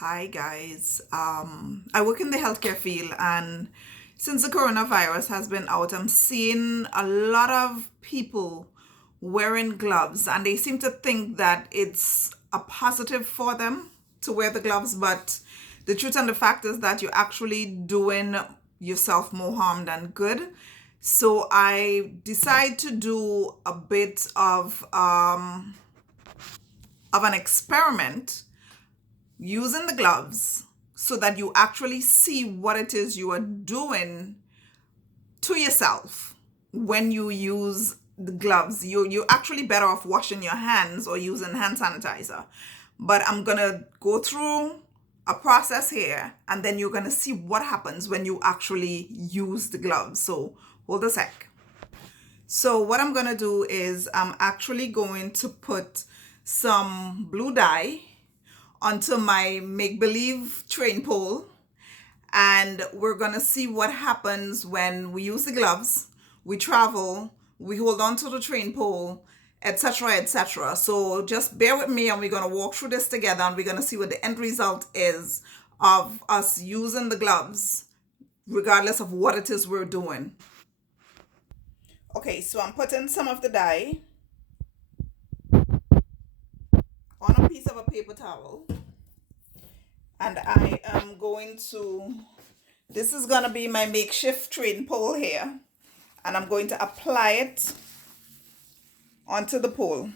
Hi guys. I work in the healthcare field, and since the coronavirus has been out, I'm seeing a lot of people wearing gloves, and they seem to think that it's a positive for them to wear the gloves, but the truth and the fact is that you're actually doing yourself more harm than good. So I decide to do a bit of an experiment using the gloves so that you actually see what it is you are doing to yourself when you use the gloves. You're actually better off washing your hands or using hand sanitizer. But I'm gonna go through a process here, and then you're gonna see what happens when you actually use the gloves. So hold a sec. So what I'm gonna do is I'm actually going to put some blue dye onto my make-believe train pole, and we're gonna see what happens when we use the gloves, we travel, we hold on to the train pole, etc., etc. So just bear with me, and we're gonna walk through this together, and we're gonna see what the end result is of us using the gloves regardless of what it is we're doing. Okay, so I'm putting some of the dye on a piece of a paper towel, and I am going to, this is going to be my makeshift train pole here, and I'm going to apply it onto the pole.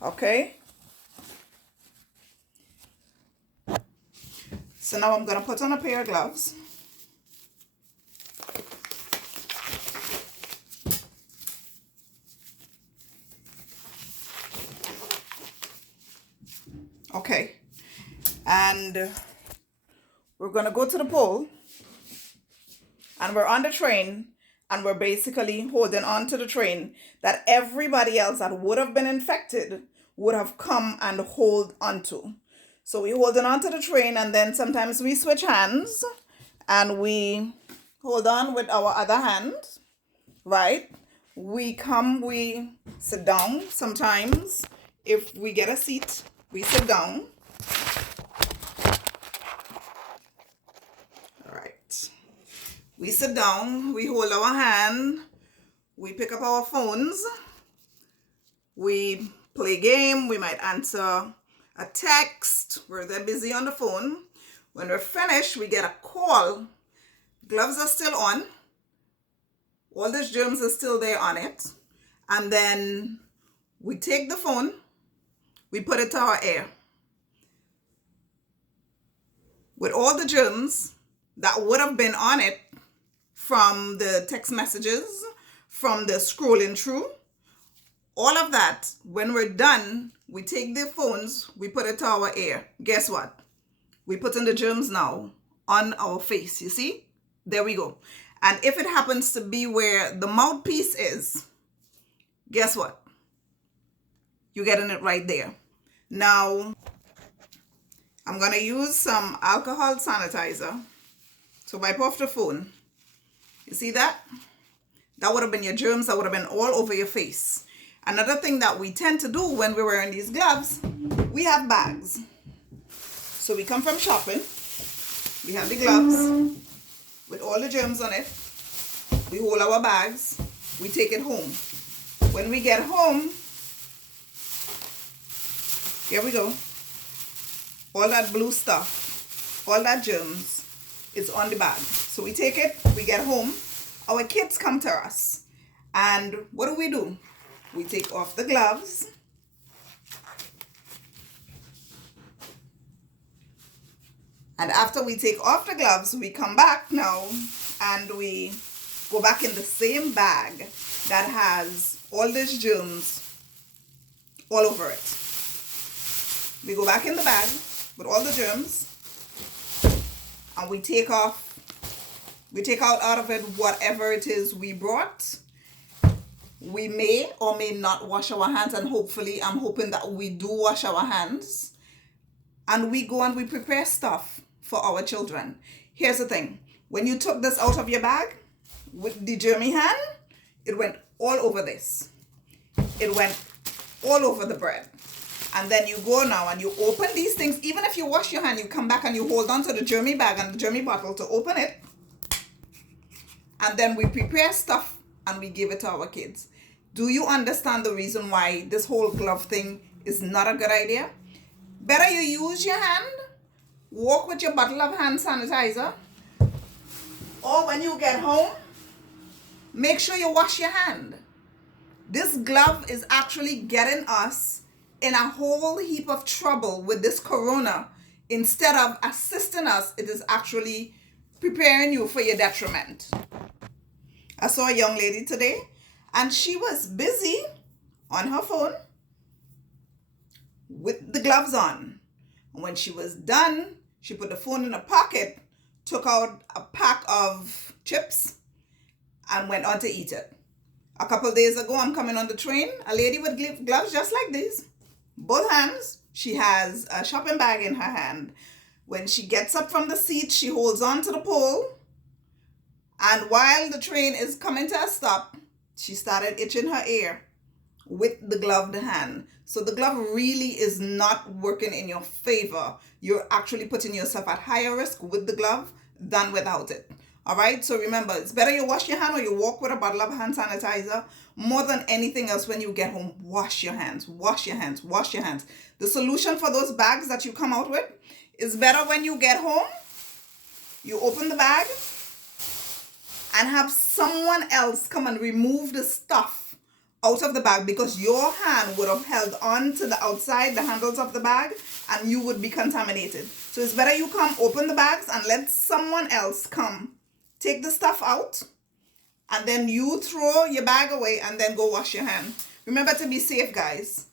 Okay, so now I'm going to put on a pair of gloves. Okay, and we're going to go to the pole, and we're on the train, and we're basically holding on to the train that everybody else that would have been infected would have come and hold onto. So we're holding on to the train, and then sometimes we switch hands and we hold on with our other hand, right? We sit down. Sometimes if we get a seat, we sit down. All right. We sit down, we hold our hand, we pick up our phones, we play a game, we might answer a text, where they're busy on the phone. When we're finished, we get a call. Gloves are still on. All these germs are still there on it. And then we take the phone, we put it to our ear. With all the germs that would have been on it from the text messages, from the scrolling through, all of that, when we're done, we take the phones, we put it to our ear. Guess what? We put in the germs now on our face, you see? There we go. And if it happens to be where the mouthpiece is, guess what? You're getting it right there. Now, I'm going to use some alcohol sanitizer to wipe off the phone. You see that? That would have been your germs that would have been all over your face. Another thing that we tend to do when we're wearing these gloves, we have bags. So we come from shopping, we have the gloves with all the germs on it, we hold our bags, we take it home. When we get home, here we go, all that blue stuff, all that germs is on the bag. So we take it, we get home, our kids come to us, and what do? We take off the gloves, and after we take off the gloves, we come back now and we go back in the same bag that has all these germs all over it. We go back in the bag with all the germs, and we take out of it whatever it is we brought. We may or may not wash our hands, and hopefully I'm hoping that we do wash our hands, and we go and we prepare stuff for our children. Here's the thing, when you took this out of your bag with the germy hand, it went all over this. It went all over the bread. And then you go now and you open these things. Even if you wash your hand, you come back and you hold on to the germy bag and the germy bottle to open it. And then we prepare stuff and we give it to our kids. Do you understand the reason why this whole glove thing is not a good idea? Better you use your hand, walk with your bottle of hand sanitizer, or when you get home, make sure you wash your hand. This glove is actually getting us in a whole heap of trouble with this corona. Instead of assisting us, it is actually preparing you for your detriment. I saw a young lady today and she was busy on her phone with the gloves on. And when she was done, she put the phone in her pocket, took out a pack of chips, and went on to eat it. A couple days ago, I'm coming on the train, a lady with gloves just like these, both hands. She has a shopping bag in her hand. When she gets up from the seat, she holds on to the pole. And while the train is coming to a stop, she started itching her ear with the gloved hand. So the glove really is not working in your favor. You're actually putting yourself at higher risk with the glove than without it. All right, so remember, it's better you wash your hand or you walk with a bottle of hand sanitizer. More than anything else, when you get home, wash your hands, wash your hands, wash your hands. The solution for those bags that you come out with is better when you get home, you open the bag and have someone else come and remove the stuff out of the bag, because your hand would have held on to the outside, the handles of the bag, and you would be contaminated. So it's better you come open the bags and let someone else come take the stuff out, and then you throw your bag away and then go wash your hand. Remember to be safe, guys.